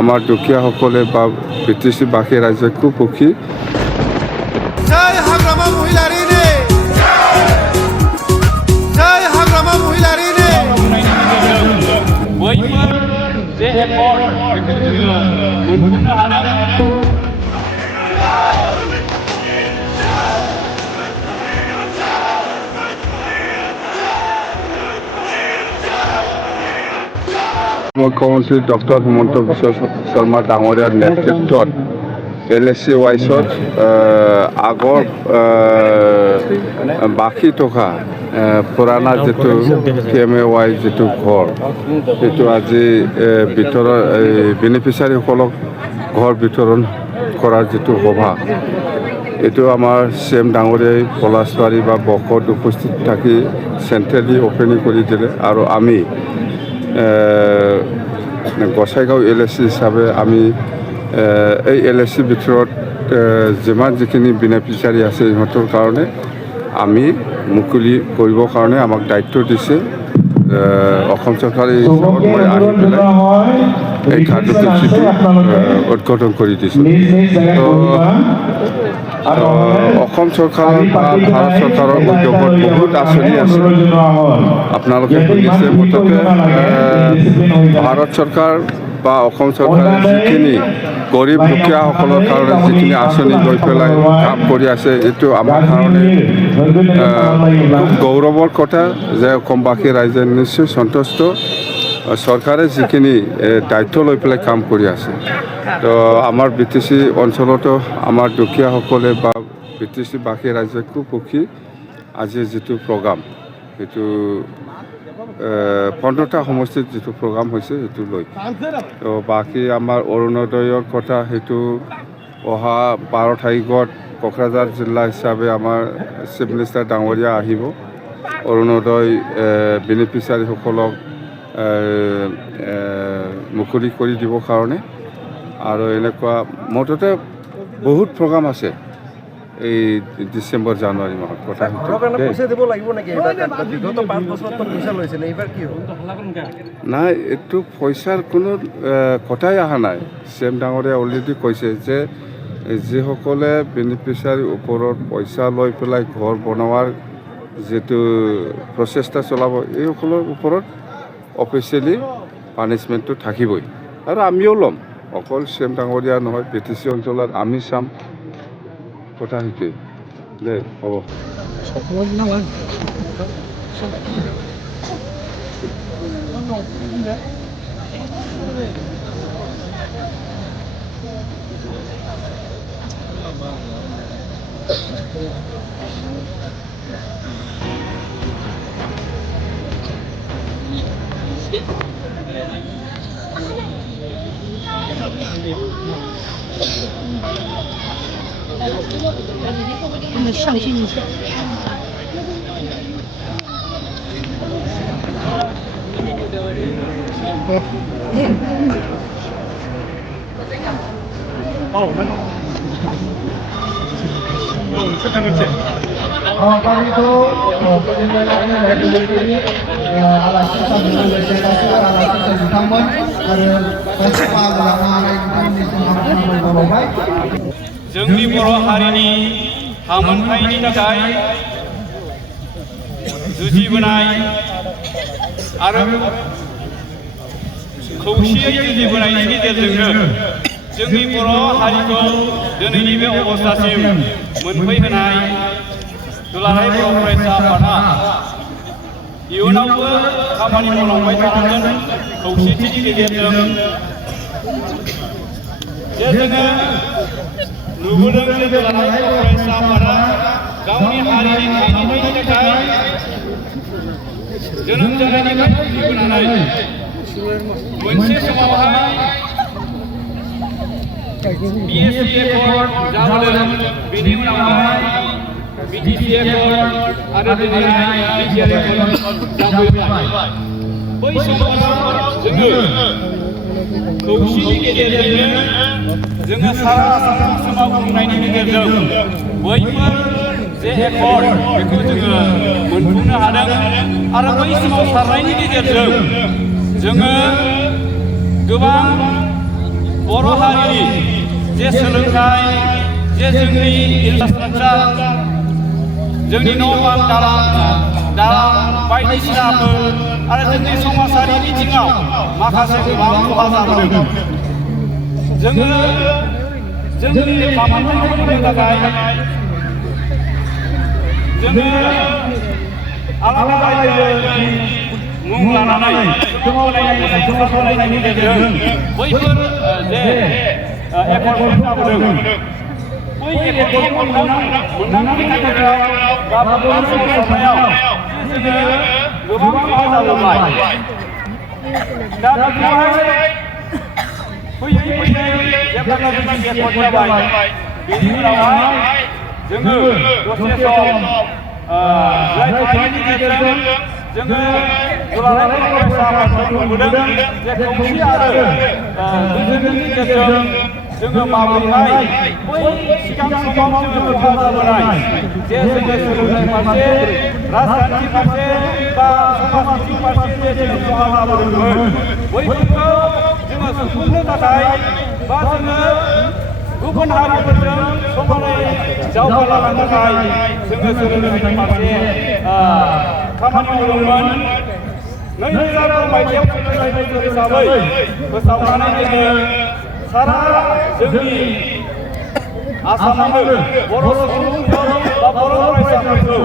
আমাৰ দুখীয়াসকলে বা বিটিচি বাকী ৰাইজে খুব সুখী। জয় হাগ্ৰামা মহিলাৰিনে, জয় হাগ্ৰামা মহিলাৰিনে। মুখ্যমন্ত্ৰী ডক্টৰ হিমন্ত বিশ্ব শৰ্মা ডাঙৰীয়াৰ নেতৃত্বত LSC ৱাইছত আগৰ বাকী থকা পুৰণা যিটো PMAY যিটো ঘৰ, সেইটো আজি বেনিফিচিয়াৰীসকলক ঘৰ বিতৰণ কৰাৰ যিটো সভা, এইটো আমাৰ CM ডাঙৰীয়াই পলাশবাৰী বা বকত উপস্থিত থাকি চেণ্ট্ৰেলি অপেনিং কৰি দিলে। আৰু আমি গোসাইগাঁও LSC হিচাপে আমি এই LSC ভিতৰত যিখিনি বেনিফিচিয়াৰী আছে সিহঁতৰ কাৰণে আমি মুকলি কৰিবৰ কাৰণে আমাক দায়িত্ব দিছে। অসম চৰকাৰে মই আহি পেলাই এই কাৰ্যসূচীটো উদ্বোধন কৰি দিছোঁ। অসম চৰকাৰ বা ভাৰত চৰকাৰৰ উদ্যোগত বহুত আঁচনি আছে, আপোনালোকে শুনিছে। মুঠতে ভাৰত চৰকাৰ বা অসম চৰকাৰে যিখিনি গৰীব দুখীয়াসকলৰ কাৰণে যিখিনি আঁচনি লৈ পেলাই কাম কৰি আছে, এইটো আমাৰ কাৰণে খুব গৌৰৱৰ কথা যে অসমবাসী ৰাইজে নিশ্চয় সন্তুষ্ট। চৰকাৰে যিখিনি দায়িত্ব লৈ পেলাই কাম কৰি আছে, তো আমাৰ BTC অঞ্চলতো আমাৰ দুখীয়াসকলে বা BTC বাকী ৰাইজে খুব সুখী। আজিৰ যিটো প্ৰগ্ৰাম, সেইটো 15টা সমষ্টিত যিটো প্ৰগ্ৰাম হৈছে সেইটো লৈ, তো বাকী আমাৰ অৰুণোদয়ৰ কথা, সেইটো অহা 12 তাৰিখত কোকৰাঝাৰ জিলা হিচাপে আমাৰ চিফ মিনিষ্টাৰ ডাঙৰীয়া আহিব অৰুণোদয় বেনিফিচিয়াৰীসকলক মুকলি কৰি দিবৰ কাৰণে। আৰু এনেকুৱা মুঠতে বহুত প্ৰগ্ৰাম আছে এই ডিচেম্বৰ জানুৱাৰী মাহত। কথা নাই, এইটো পইচাৰ কোনো কথাই অহা নাই। CM ডাঙৰীয়া অলৰেডি কৈছে যে যিসকলে বেনিফিচিয়াৰীৰ ওপৰত পইচা লৈ পেলাই ঘৰ বনোৱাৰ যিটো প্ৰচেষ্টা চলাব, এইসকলৰ ওপৰত অফিচিয়েলি পানিছমেণ্টটো থাকিবই। আৰু আমিও ল'ম, অকল CM ডাঙৰীয়া নহয়, BTC অঞ্চলত আমি চাম। কথা সেইটোৱে দে হ'ব।上去一下。Kali itu penyelenggaraan dari ini alat kita menjelaskan alat kita ditambah ada festival yang ada di Singapura baik. जोंनि बर' हारिनि हामोनथायनि थाखाय जुजिबोनाय आरो खौसेयै जुजिबोनायनि गेजेरजोंनो जोंनि बर' हारिखौ दिनैनि बे अबस्थासिम मोनफैहोनाय दुलाराय बर' फरायसा आफादा इयुनावबो खामानि मावलांबाय थानांगोन खौसेथिनि गेजेरजों। जे जोङो नुबोदों जे दुलाराय बर' फरायसा आफादा गावनि हारिनि थांनायनि थाखाय जोनोम जानायनिफ्राय फैबोनानै मोनसे समावहाय BSC एकर्ड जाबोदों, बेनि उनावहाय BTC एकर्ड आरो दिनैहाय BTR एकर्ड जाबोबाय। बै समाव जोङो खौसेनि गेजेरजोंनो जोङो सारा आसाम सोमावसारनायनि गेजेरजों बैफोर जे एकर्ड बेखौ जोङो मोनफुंनो हादों। आरो बै सोमावसारनायनि गेजेरजों जोङो गोबां बर' हारिनि जे सोलोंथाइ जे जोंनि इनफ्रास्ट्राक्चार जोंनि न' बां दालां बायदिसिनाफोर आरो जोंनि समाजारि बिथिङाव माखासे गोबां खहा जाबोदों जोङो जोंनि खामानिखौ मोननो थाखाय जोङो आलादा रायजोनि मुं लानानै सामलायनायनि गेजेरजों बैफोर जे एकर्डफोर जाबोदों बै एकर्डखौ मोननांगौनि गेजेराव गाबोन सोमावसारनायाव जोङो गोबां खहा जाबोबाय दा बेखौहाय फैयै जेब्लानाखि एकर्ड जाबाय बेनि उनावहाय जोङो दसे सम रायज्लायनायनि गेजेरजों जोङो दुलाराय फरायसा आफादखौ नुबोदों जे खौसे आरो गोजोननि गेजेरजों जोङो माबोरैहाय बै सिगां समाव जोङो खहा जाबोनाय जे जोङो सोलोंथाइ फारसे राजखान्थि फारसे बा समाज बिथिं फारसे जे जोङो खहा जाबोदोंमोन बैफोरखौ जोङो सुफुंनो थाखाय बा जोङो गुबुन हारिफोरजों समानै दावगालांनो थाखाय जोङो सोलोंथाइनि फारसे खामानि मावदोंमोन 2009 मायथाइयाव सोलोंथाइ बोसोर हिसाबै फोसावनानै जोङो सारा जोंनि आसामावनो बर' सुबुंफोर बा बर' फरायसाफोरखौ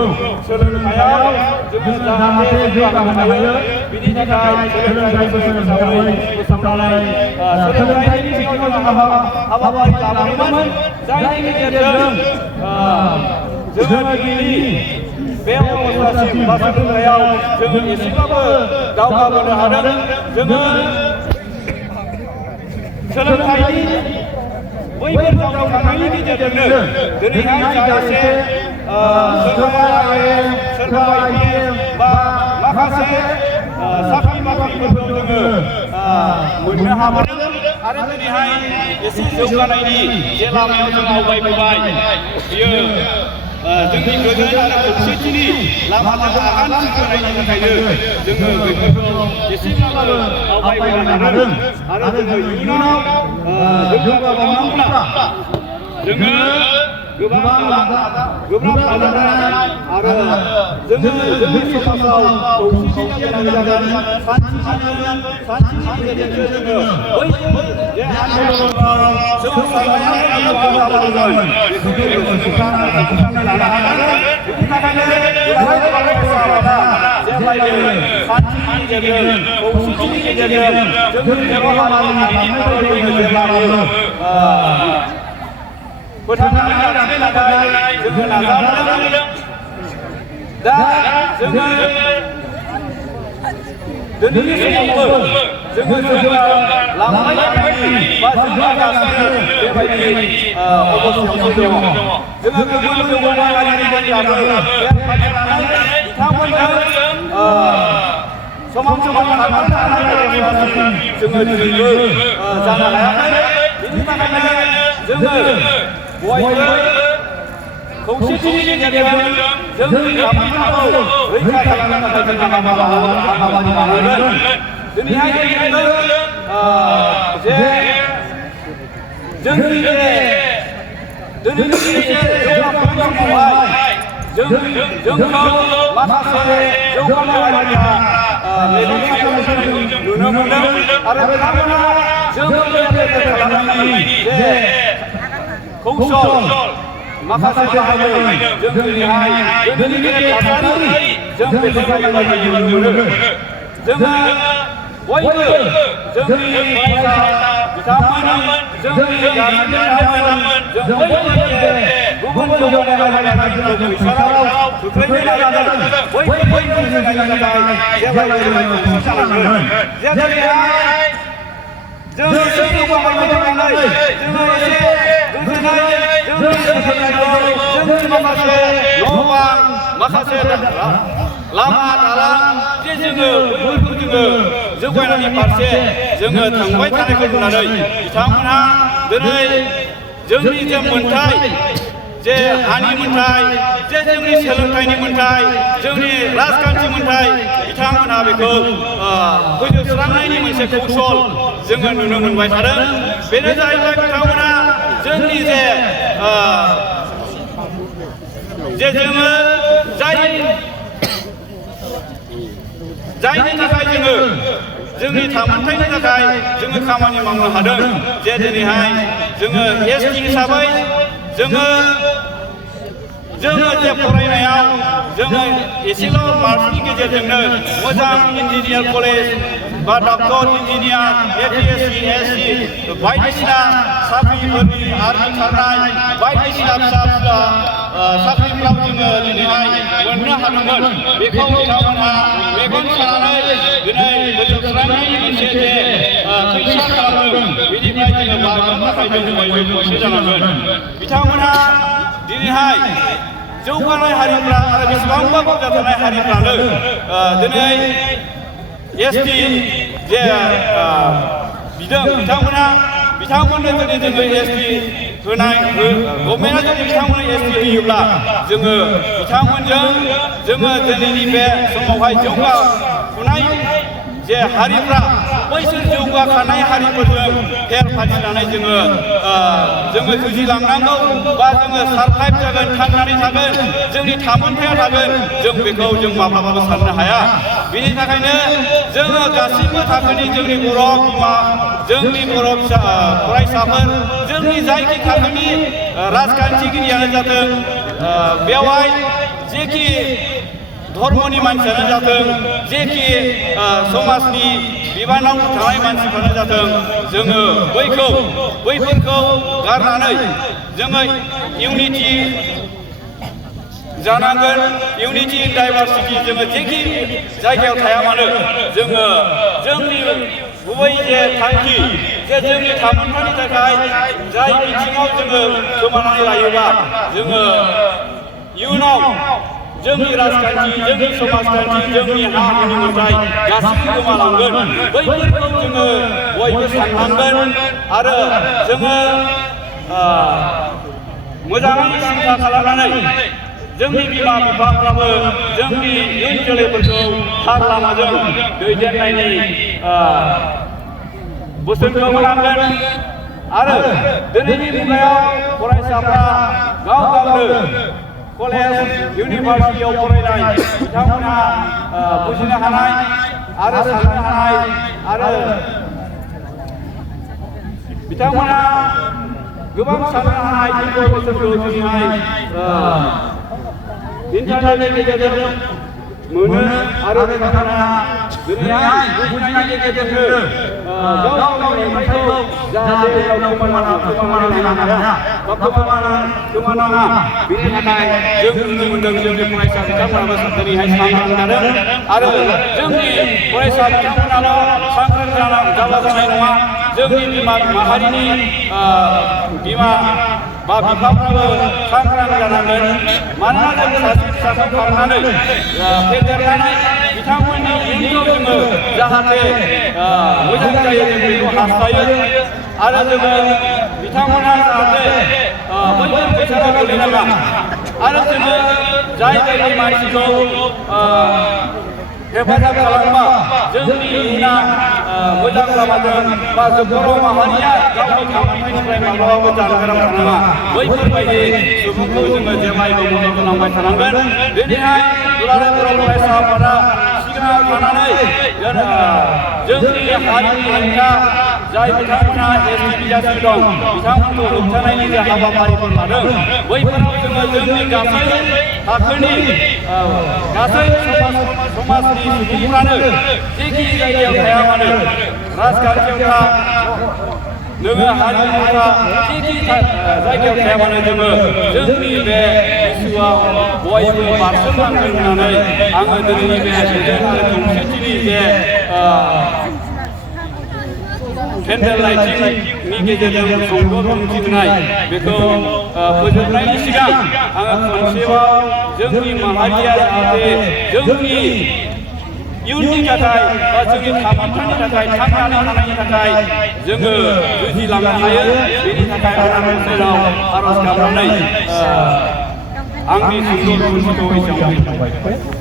सोलोंथाइयाव जोङो जाहाथे जौगाहोनो हायो बिनि थाखाय सोलोंथाइ बोसोर हिसाबै फोसावनानै सोलोंथाइनि बिथिङाव जोङो हाबाफारि लाबोदोंमोन जायनि गेजेरजों जोङो दिनैनि बे अबस्थासिम बा सोलोंथाइयाव जोङो एसेबाबो दावगाबोनो हादों जोङो सोलोंथाइनि बैफोर दावगाखांनायनि गेजेरजोंनो दिनैहाय जा एसे सोरबा IAS सोरबा IPS बा माखासे साख्रि बाख्रिफोरखौ जोङो मोननो हाबोदों आरो दिनैहाय एसे जौगानायनि जे लामायाव जों आवगायबोबाय बियो जोंनि गोजोन आरो खौसेथिनि लामाजों आगान सुरनायनि थाखायनो जोङो बेफोरखौ एसेब्लाबो आवगायबोनो हादों आरो जोङो इयुनाव जौगाबावनांगौब्ला जोङो गोब्राब नाजानाय आरो जोङो जोंनि समाजाव खौसेथि गोनां जागोन सान्थिनि गेजेरजों जोङो बैफोर जे आन्दलनफोराव सोमावसारनायाव खहा जाबोदोंमोन बेखौ जोङो फोजोबस्रांनो लानो हागोन बेनि थाखायनो दुलाराय फरायसा आफादा जेब्लायबो सान्थिनि गेजेरजों खौसेथिनि गेजेरजों जोंनि बर' हारिनि लामाखौ जोङो जेब्लाबो फोथांनानै लाखिनो थाखाय जोङो नाजाबोदों दा जोङो दिनैनि समावबो जोङो जौगालांबाय थानायनि बा जौगागासिनो बेबायदि अबस्थायावसो दङ जोङो गुबुन गुबुन हारिनिफ्रायबो बिथांमोनजों समान थांनानै थानायसिम जोङो दिनैबो जानो हायाखै बिनि थाखायनो जोङो बयबो खौसेथिनि गेजेरजों जोंनि लामाखौ रैखा खालामनो थाखाय जों खामानि मावगोन दिनैहाय जे जोंनि दिनैनि जौगाफुनाय समावहाय जोंखौ माखासे जौगानाय हारिफ्रा नुनो मोनदों आरो बिथांमोना जोंखौ खालामनायनि जे कौशल माखासे बाहायदों जों दिनैहाय दिनैनि थासारि जों बेफोरबायदि नुनो मोनो जोङो बयबो जोंनि फरायसा बिथांमोन जोंनि गारजेन बिथांमोन जों बयबो गुबुन जौगानाय हारिफोरखौ बैसाराव खोख्लैनो नाजादों बयबो जौगानायनि थाखाय जेब्लायबो खौसे जानांगोन जेरैहाय जों एसे जौगानायनि थाखाय जोङो एसे गोजोननाय जोंनि माखासे न' बां माखासे लामा दालां जे जोङो बैफोरखौ जोङो जौगानायनि फारसे जोङो थांबाय थानायखौ नुनानै बिथांमोनहा दिनै जोंनि जे मोन्थाय जे हानि मोन्थाय जे जोंनि सोलोंथाइनि मोन्थाय जोंनि राजखान्थि मोन्थाय बिथांमोनहा बेखौ फोजोबस्रांनायनि मोनसे कौशल जोङो नुनो मोनबाय थादों बेनो जाहैबाय बिथांमोना जोंनि जे जोङो जायनि थाखाय जोङो जोंनि थामोनथायनि थाखाय जोङो खामानि मावनो हादों जे दिनैहाय जोङो एसटि हिसाबै जोङो जे फरायनायाव जोङो एसेल' मार्कसनि गेजेरजोंनो मोजां इन्जिनियार कलेज बा डक्टर इन्जिनियार एपिएससि एससि बायदिसिना साख्रिफोरनि आर्मि खारनाय बायदिसिना फिसा फिसा साख्रिफ्राव जोङो दिनैहाय मोननो हादोंमोन बेखौ बिथांमोनहा मेगन सानानै दिनै फोजोबस्रांनायनि मोनसे जे खैसा खालामदों बेनिफ्राय जोङो बारग'नो थाखाय जों बयबो खौसे जानांगोन बिथांमोनहा दिनैहाय जौगानाय हारिफ्रा आरो बेसेबांबा बुरजा थानाय हारिफ्रानो दिनै एसटि जे बिदों बिथांमोननो जुदि जोङो एसटि होनाय गभर्नमेन्टआ जुदि बिथांमोननो एसटि होयोब्ला जोङो बिथांमोनजों जोङो दिनैनि बे समावहाय जौगाफुनाय जे हारिफ्रा बैसोर जौगाखानाय हारिफोरजों फेर फाथिनानै जोङो जुजिलांनांगौ बा जोङो सारभाइभ जागोन थांनानै थागोन जोंनि थामोनथाया थागोन जों बेखौ जों माब्लाबाबो साननो हाया बेनि थाखायनो जोङो गासैबो थाखोनि जोंनि बर' बिमा जोंनि बर' फरायसाफोर जोंनि जायखि थाखोनि राजखान्थिगिरियानो जाथों बेवहाय जेखि धर्मनि मानसियानो जाथों जेखि समाजनि बिबानाव थानाय मानसिफ्रानो जाथों जोङो बैफोरखौ गारनानै जोङो इउनिटि जानांगोन इउनिटि इन डाइभारसिटि जोङो जेखि जायगायाव थाया मानो जोङो जोंनि गुबै जे थांखि जे जोंनि थामोनथानि थाखाय जाय बिथिङाव जोङो खोमानानै लायोबा जोङो इयुनाव जोंनि राजखान्थि जोंनि समाजखान्थि जोंनि हा हुनि मोनथाय गासैबो गोमालांगोन बैफोरखौ जोङो बयबो साननांगोन आरो जोङो मोजाङै सिन्था खालामनानै जोंनि बिमा बिफाफ्राबो जोंनि इयुन जोलैफोरखौ थार लामाजों दैदेननायनि बोसोनखौ होनांगोन आरो दिनैनि मुगायाव फरायसाफ्रा गाव गावनो कलेज इउनिभार्सिटियाव फरायनाय बिथांमोनहा बुजिनो हानाय आरो साननो हानाय आरो बिथांमोनहा गोबां साननो हानाय इनफरमेसनखौ दिनैहाय इन्टारनेटनि गेजेरजों मोनो आरो बिथांमोनहा दिनैहाय बुजिनायनि गेजेरजों गाव गावनि मोनथायखौ जाहाथे खोमानाङा बेनि थाखाय जों नुनो मोनदों जोंनि फरायसा बिथांमोनाबो दिनैहाय सांग्रां जादों आरो जोंनि फरायसा बिथांमोनाल' सांग्रां जाबा जानाय नङा जोंनि बिमा माहारिनि बिमा बा बिफाफ्राबो सांग्रां जानांगोन मानोना जों सासे फिसाखौ खालामनानै फेदेरनानै बिथांमोननि इयुनखौ जोङो जाहाथे मोजां जायो जों बेखौ हास्थायो आरो जोङो बिथांमोनहा जाहाथे बैफोर खैसाराव गोलैनाङा आरो जोङो जायबायदि मानसिखौ हेफाजाब खालामबा जोंनि इयुना मोजां लामाजों बा बर' माहारिया गावनि थामोनथायनिफ्राय माब्लाबाबो जानगाराव थानाङा बैफोरबायदि सुबुंखौ जोङो जेब्लायबो मदद खालामबाय थानांगोन दिनैहाय दुलाराय बर' फरायसा आफादा सिगाङाव थानानै जोंनि हारिनि हेंथा जाय बिथांमोनहा एसटि बिजाथि दं बिथांमोनखौ होबथानायनि जे हाबाफारिफोर लादों बैफोराव जोङो जोंनि गासै थाखोनि गासै समाजनि सुबुंफ्रानो जेखि जायगायाव थाया मानो राजखान्थियाव था नोङो हारिमु था जेखि जायगायाव थाया मानो जोङो जोंनि बे इस्युआव बयबो बारसोमनांगोन होननानै आङो दिनैनि बे गोजोन आरो खौसेथिनि जे केन्डेल लाइटिंनि गेजेरजों संग बिबुंथि होनाय बेखौ फोजोबनायनि सिगां आङो खनसेबाव जोंनि माहारिया जाहाथे जोंनि इयुननि थाखाय बा जोंनि थामोनथानि थाखाय थांनानै थानायनि थाखाय जोङो जुजिलांनो हायो बेनि थाखाय आं इसोरनाव आर'ज गाबनानै आंनि सुंद' बिबुंथिखौ एसेयावनो दोनबाय।